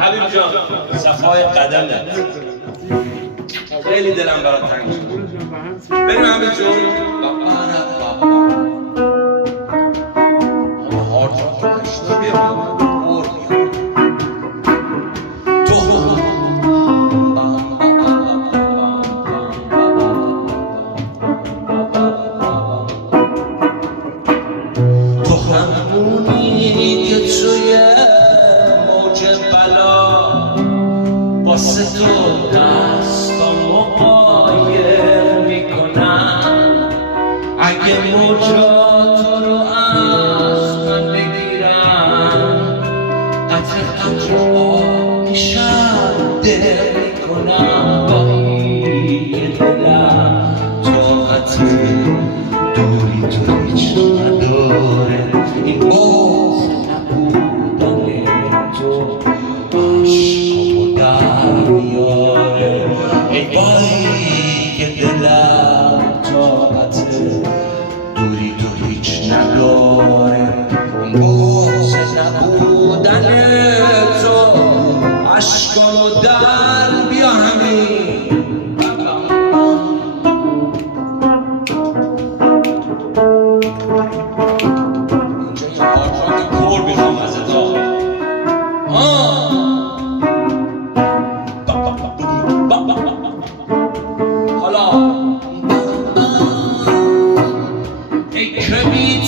حبیب جان صفای قدمت خیلی دلم برات تنگ شد. بریم حبیب جون. هارد راک اشنا بیارم واسه تو دستامو قایر میکنم اگه موجا تو رو از من بگیرم قطر آبیشم دل میکنم باهی دلم طاقت دوری تو هیچ نداره این باز نبودن تو ای بایی که دلم طاقت دوری تو هیچ نداره باز نبودن تو عشقامو در بیا همین اینجا یه هارد کور بیخوام از اتاق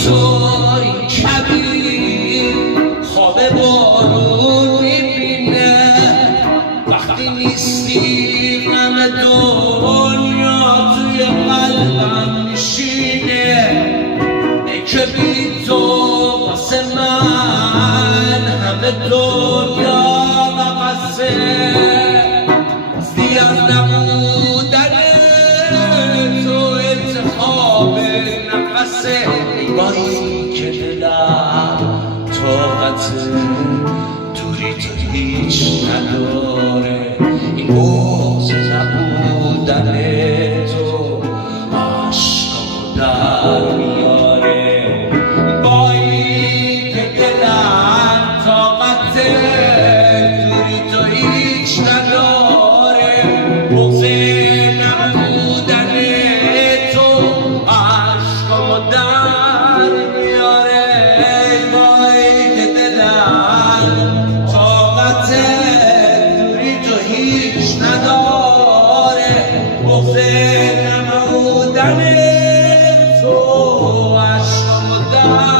توی کبیر خواب بارون میبینه وقتی نیستی غم دنیا توی قلبم میشینه ای که بی تو واسه من همه دنیا وقصه زیاد نبودن تو انتخاب نفسه بایی که دلم طاقت دوری تو هیچ نداره این بغض نبودن تو عشقامو در میاره بایی که دلم طاقت دوری تو هیچ نداره بغض نبودن تو عشقامو در میاره بایی که دلم طاقت دوری تو هیچ نداره بغض نبودن تو عشقامو در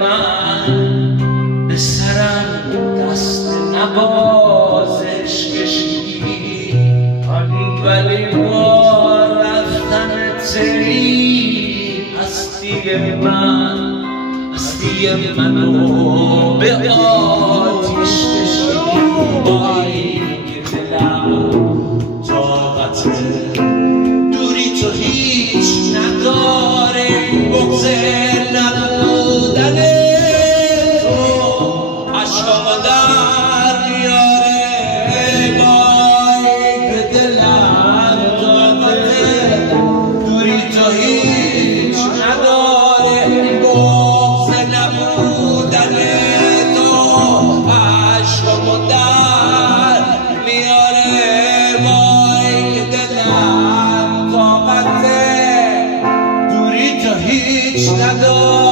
من به سرم دست نوازش کشیدی ولی با رفتن تری هستی منو به آتیش کشیدی بایی که دلم طاقت دوری تو هیچ نداره بغض نبودن عشقامو در میاره بایی که دلم طاقت دوری تو هیچ نداره بغض نبودن تو عشقامو در میاره بایی که دلم طاقت دوری تو هیچ نداره